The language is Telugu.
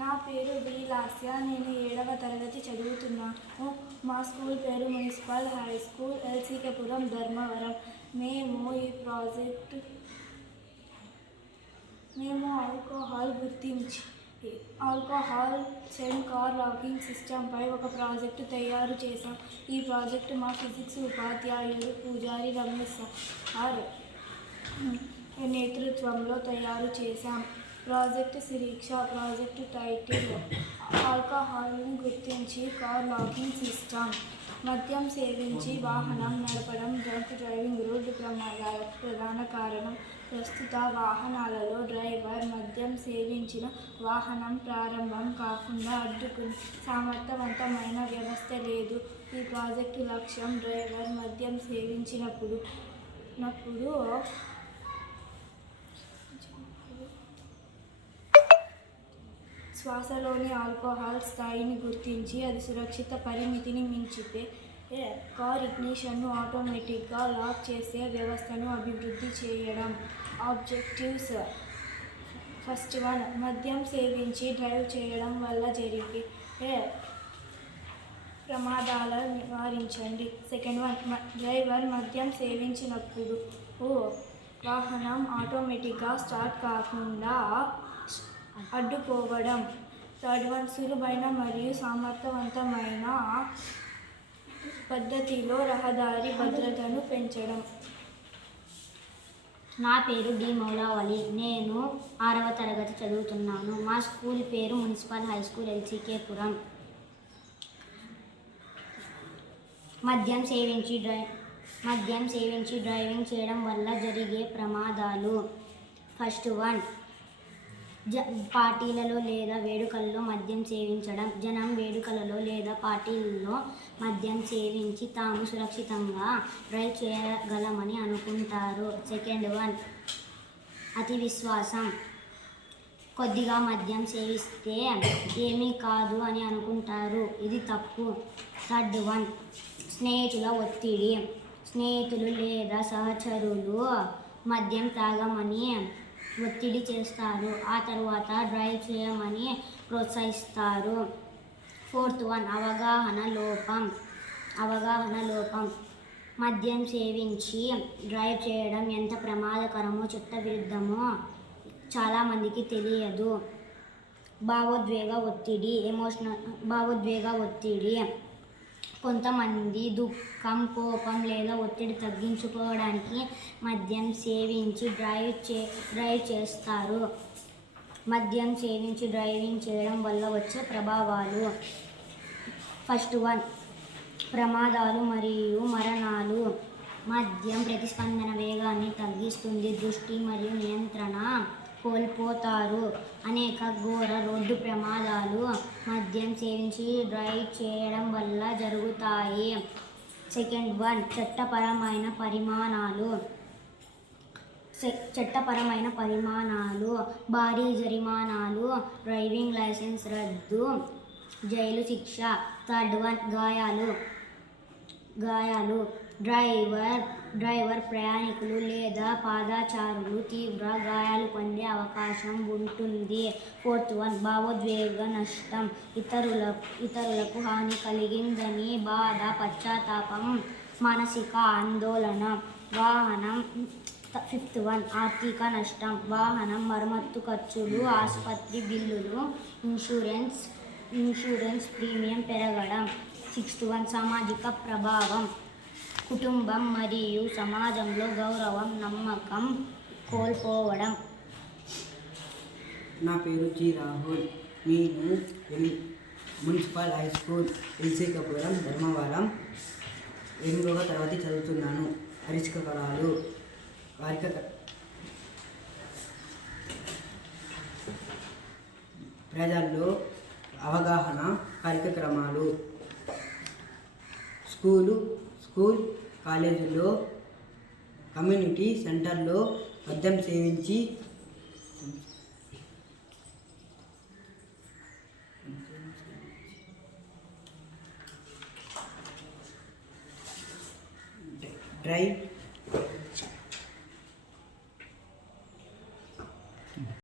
నా పేరు వి లాస్య. నేను 7వ తరగతి చదువుతున్నాను. మా స్కూల్ పేరు municipal high school LCK Puram Dharmavaram. మేము ఆల్కహాల్ సెండ్ కార్ లాకింగ్ సిస్టంపై ఒక ప్రాజెక్టు తయారు చేశాం. ఈ ప్రాజెక్టు మా ఫిజిక్స్ ఉపాధ్యాయుడు పూజారి రమేష్ సార్ నేతృత్వంలో తయారు చేశాం. ప్రాజెక్టు శీర్షిక, ప్రాజెక్టు టైటిల్ ఆల్కహాల్ను గుర్తించి కార్ లాకింగ్ సిస్టమ్. మద్యం సేవించి వాహనం నడపడం, డ్రంక్ డ్రైవింగ్ రోడ్డు ప్రమాదాలకు ప్రధాన కారణం. ప్రస్తుత వాహనాలలో డ్రైవర్ మద్యం సేవించిన వాహనం ప్రారంభం కాకుండా అడ్డుకునే సమర్థవంతమైన వ్యవస్థ లేదు. ఈ ప్రాజెక్టు లక్ష్యం డ్రైవర్ మద్యం సేవించినప్పుడు శ్వాసలోని ఆల్కహాల్ స్థాయిని గుర్తించి అది సురక్షిత పరిమితిని మించితే కార్ ఇగ్నిషన్ను ఆటోమేటిక్గా లాక్ చేసే వ్యవస్థను అభివృద్ధి చేయడం. ఆబ్జెక్టివ్స్: ఫస్ట్ 1, మద్యం సేవించి డ్రైవ్ చేయడం వల్ల జరిగే ప్రమాదాలను నివారించండి. సెకండ్ 1, డ్రైవర్ మద్యం సేవించినప్పుడు వాహనం ఆటోమేటిక్గా స్టార్ట్ కాకుండా అడ్డుకోవడం. థర్డ్ 1, సులువైన మరియు సమర్థవంతమైన పద్ధతిలో రహదారి భద్రతను పెంచడం. నా పేరు డి మౌలావలి. నేను 6వ తరగతి చదువుతున్నాను. మా స్కూల్ పేరు మున్సిపల్ హై స్కూల్ ఎల్సీకేపురం. మద్యం సేవించి డ్రైవింగ్ చేయడం వల్ల జరిగే ప్రమాదాలు. ఫస్ట్ 1, పార్టీలలో లేదా వేడుకల్లో మద్యం సేవించడం. జనం వేడుకలలో లేదా పార్టీలలో మద్యం సేవించి తాము సురక్షితంగా డ్రైవ్ చేయగలమని అనుకుంటారు. సెకండ్ 1, అతి విశ్వాసం. కొద్దిగా మద్యం సేవిస్తే ఏమీ కాదు అని అనుకుంటారు. ఇది తప్పు. థర్డ్ 1, స్నేహితుల ఒత్తిడి. స్నేహితులు లేదా సహచరులు మద్యం తాగమని ఒత్తిడి చేస్తారు. ఆ తర్వాత డ్రైవ్ చేయమని ప్రోత్సహిస్తారు. ఫోర్త్ 1, అవగాహన లోపం. మద్యం సేవించి డ్రైవ్ చేయడం ఎంత ప్రమాదకరమో, చట్టవిరుద్ధమో చాలామందికి తెలియదు. భావోద్వేగ ఒత్తిడి. కొంతమంది దుఃఖం, కోపం లేదా ఒత్తిడి తగ్గించుకోవడానికి మద్యం సేవించి డ్రైవ్ చేస్తారు. మద్యం సేవించి డ్రైవింగ్ చేయడం వల్ల వచ్చే ప్రభావాలు. ఫస్ట్ 1, ప్రమాదాలు మరియు మరణాలు. మద్యం ప్రతిస్పందన వేగాన్ని తగ్గిస్తుంది. దృష్టి మరియు నియంత్రణ కోల్పోతారు. అనేక ఘోర రోడ్డు ప్రమాదాలు మద్యం సేవించి డ్రైవ్ చేయడం వల్ల జరుగుతాయి. సెకండ్ 1, చట్టపరమైన పరిమాణాలు. భారీ జరిమానాలు, డ్రైవింగ్ లైసెన్స్ రద్దు, జైలు శిక్ష. థర్డ్ 1, గాయాలు. డ్రైవర్, ప్రయాణికులు లేదా పాదచారులు తీవ్ర గాయాలు పొందే అవకాశం ఉంటుంది. ఫోర్త్ 1, భావోద్వేగ నష్టం. ఇతరులకు హాని కలిగిందని బాధ, పశ్చాత్తాపం, మానసిక ఆందోళన. ఫిఫ్త్ 1, ఆర్థిక నష్టం. వాహనం మరమ్మతు ఖర్చులు, ఆసుపత్రి బిల్లులు, ఇన్సూరెన్స్ ప్రీమియం పెరగడం. సిక్స్త్ 1, సామాజిక ప్రభావం. కుటుంబం మరియు సమాజంలో గౌరవం, నమ్మకం కోల్పోవడం. నా పేరు జి రాహుల్. నేను municipal high school LCK Puram Dharmavaram 8వ తరగతి చదువుతున్నాను. పరిష్కారాలు. ప్రజల్లో అవగాహన కార్యక్రమాలు. స్కూల్ కాలేజీలో, కమ్యూనిటీ సెంటర్లో మద్యం సేవించి డ్రైవ్